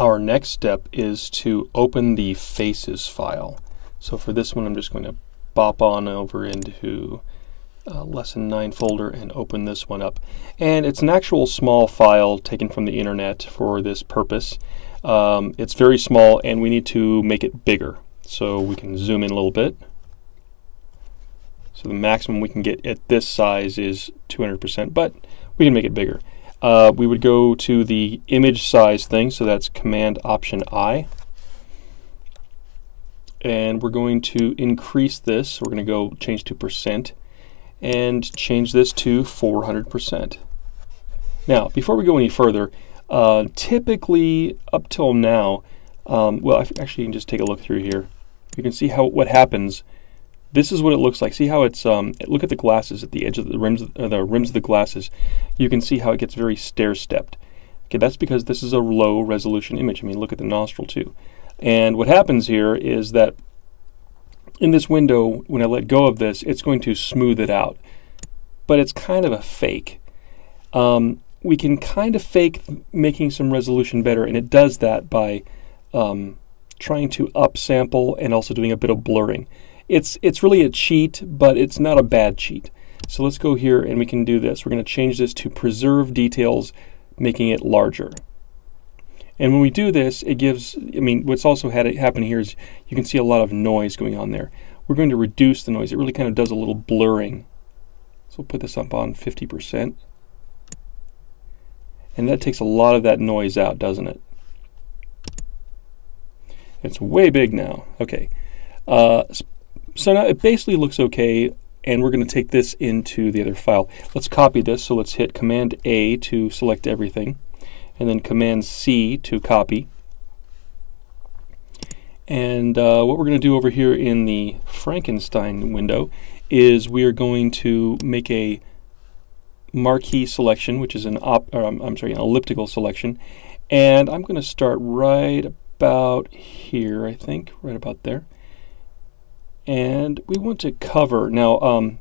Our next step is to open the faces file. So for this one, I'm just going to bop on over into Lesson 9 folder and open this one up. And it's an actual small file taken from the internet for this purpose. It's very small and we need to make it bigger. So we can zoom in a little bit. So the maximum we can get at this size is 200%, but we can make it bigger. We would go to the image size thing, so that's Command Option I. And we're going to increase this. We're going to go change to percent and change this to 400%. Now, before we go any further, typically up till now, well, actually you can just take a look through here. You can see what happens. This is what it looks like. See how it's, look at the glasses at the edge of the rims of the glasses. You can see how it gets very stair-stepped. Okay, that's because this is a low resolution image. I mean, look at the nostril too. And what happens here is that in this window, when I let go of this, it's going to smooth it out. But it's kind of a fake. We can kind of fake making some resolution better, and it does that by trying to upsample and also doing a bit of blurring. It's really a cheat, but it's not a bad cheat. So let's go here and we can do this. We're going to change this to preserve details, making it larger. And when we do this, it gives, I mean, what's also had it happen here is you can see a lot of noise going on there. We're going to reduce the noise. It really kind of does a little blurring. So we'll put this up on 50%. And that takes a lot of that noise out, doesn't it? It's way big now. Okay. So now it basically looks okay, and we're going to take this into the other file. Let's copy this, so let's hit Command A to select everything, and then Command C to copy. And what we're going to do over here in the Frankenstein window is we are going to make a marquee selection, which is an elliptical selection, and I'm going to start right about here, I think, right about there. And we want to cover. Now, what I'm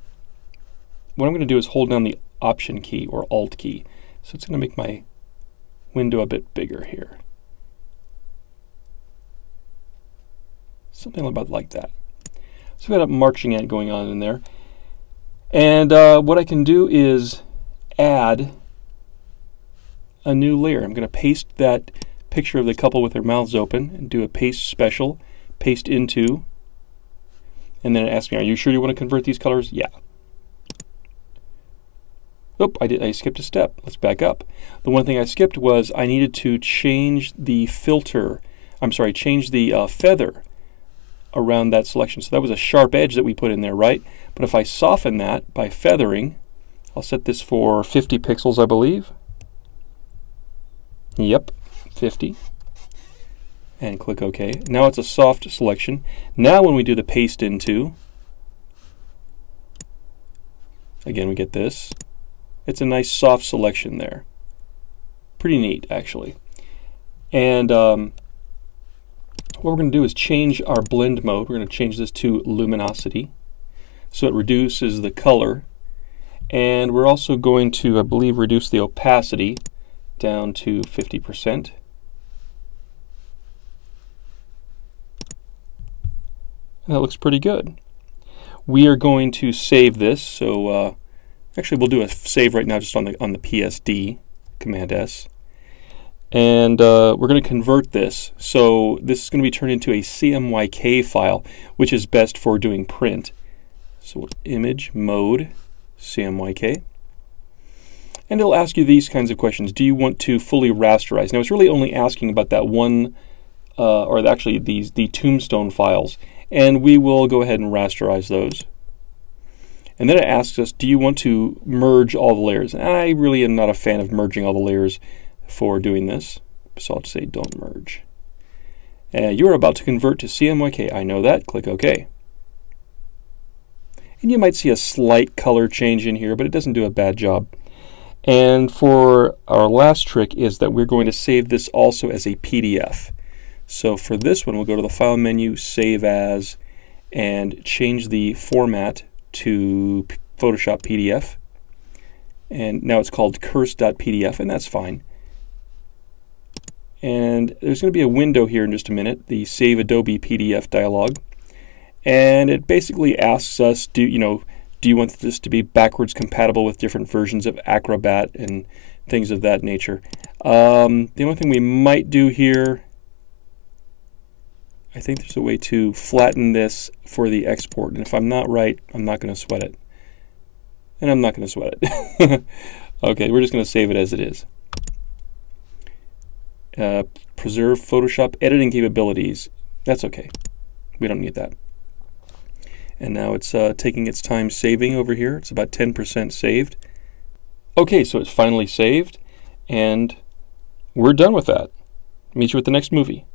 going to do is hold down the Option key or Alt key. So it's going to make my window a bit bigger here. Something about like that. So we've got a marching ant going on in there. And what I can do is add a new layer. I'm going to paste that picture of the couple with their mouths open and do a paste special, paste into. And then it asks me, are you sure you want to convert these colors? Yeah. Oop, I skipped a step. Let's back up. The one thing I skipped was I needed to change the filter, change the feather around that selection. So that was a sharp edge that we put in there, right? But if I soften that by feathering, I'll set this for 50 pixels, I believe. Yep, 50. And click OK. Now it's a soft selection. Now when we do the paste into, again we get this. It's a nice soft selection there. Pretty neat, actually. And what we're going to do is change our blend mode. We're going to change this to luminosity, so it reduces the color. And we're also going to, I believe, reduce the opacity down to 50%. That looks pretty good. We are going to save this. So actually, we'll do a save right now, just on the PSD, Command S, and we're going to convert this. So this is going to be turned into a CMYK file, which is best for doing print. So image mode CMYK, and it'll ask you these kinds of questions. Do you want to fully rasterize? Now it's really only asking about that one, or actually the tombstone files. And we will go ahead and rasterize those. And then it asks us, do you want to merge all the layers? And I really am not a fan of merging all the layers for doing this, so I'll just say don't merge. You're about to convert to CMYK. I know that. Click OK. And you might see a slight color change in here, but it doesn't do a bad job. And for our last trick is that we're going to save this also as a PDF. So for this one, we'll go to the File menu, Save As, and change the format to Photoshop PDF. And now it's called curse.pdf, and that's fine. and there's going to be a window here in just a minute, the Save Adobe PDF dialog, and it basically asks us, do you want this to be backwards compatible with different versions of Acrobat and things of that nature. The only thing we might do here, I think there's a way to flatten this for the export, and if I'm not right, I'm not going to sweat it. And I'm not going to sweat it. Okay, we're just going to save it as it is. Preserve Photoshop editing capabilities. That's okay. We don't need that. And now it's taking its time saving over here. It's about 10% saved. Okay, so it's finally saved, and we're done with that. Meet you at the next movie.